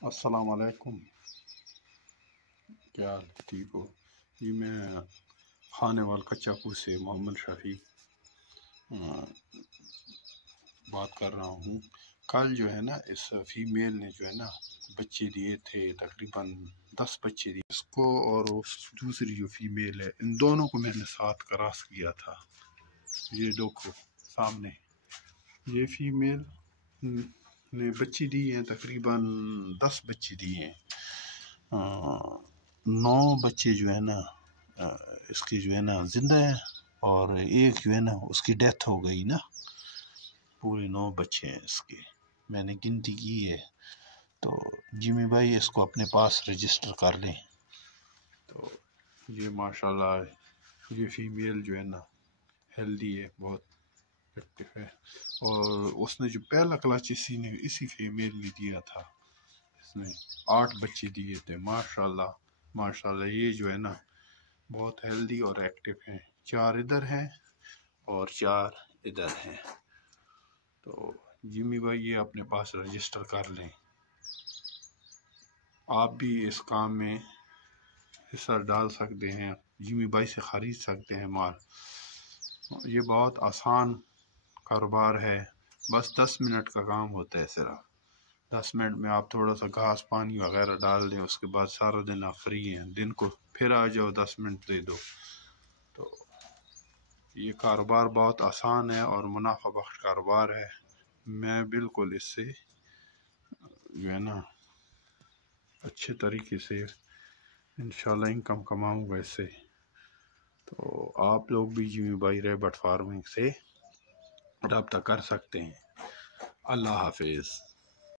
अस्सलाम वालेकुम। क्या हाल है? ठीक हो जी। मैं खाने वाल कच्चापू से मोहम्मद शफी बात कर रहा हूँ। कल जो है ना, इस फीमेल ने जो है ना बच्चे दिए थे, तकरीबन 10 बच्चे दिए इसको, और उस दूसरी जो फीमेल है, इन दोनों को मैंने साथ क्रॉस किया था। ये देखो सामने, ये फीमेल ने बच्चे दिए हैं, तकरीबन 10 बच्चे दिए हैं। 9 बच्चे जो है ना इसके जो है ना जिंदा है, और एक जो है ना उसकी डेथ हो गई ना। पूरे 9 बच्चे हैं इसके, मैंने गिनती की है। तो जिमी भाई इसको अपने पास रजिस्टर कर लें। तो ये माशाल्लाह ये फीमेल जो है ना हेल्दी है, बहुत एक्टिव है। और उसने जो पहला क्लच इसी फीमेल ने दिया था, इसने 8 बच्चे दिए थे। माशाल्लाह माशाल्लाह, ये जो है ना बहुत हेल्दी और एक्टिव हैं। 4 इधर हैं और 4 इधर हैं। तो जिमी भाई ये अपने पास रजिस्टर कर लें। आप भी इस काम में हिस्सा डाल सकते हैं, जिमी भाई से ख़रीद सकते हैं माल। ये बहुत आसान कारोबार है, बस 10 मिनट का काम होता है। सिर्फ 10 मिनट में आप थोड़ा सा घास पानी वगैरह डाल दें, उसके बाद सारा दिन आप फ्री हैं। दिन को फिर आ जाओ, 10 मिनट दे दो। तो ये कारोबार बहुत आसान है और मुनाफा बख्श कारोबार है। मैं बिल्कुल इससे जो है ना अच्छे तरीके से इंशाल्लाह इनकम कमाऊंगा इससे। तो आप लोग भी जिमी भाई रैबिट फार्मिंग से रब्ता कर सकते हैं। अल्लाह हाफिज़।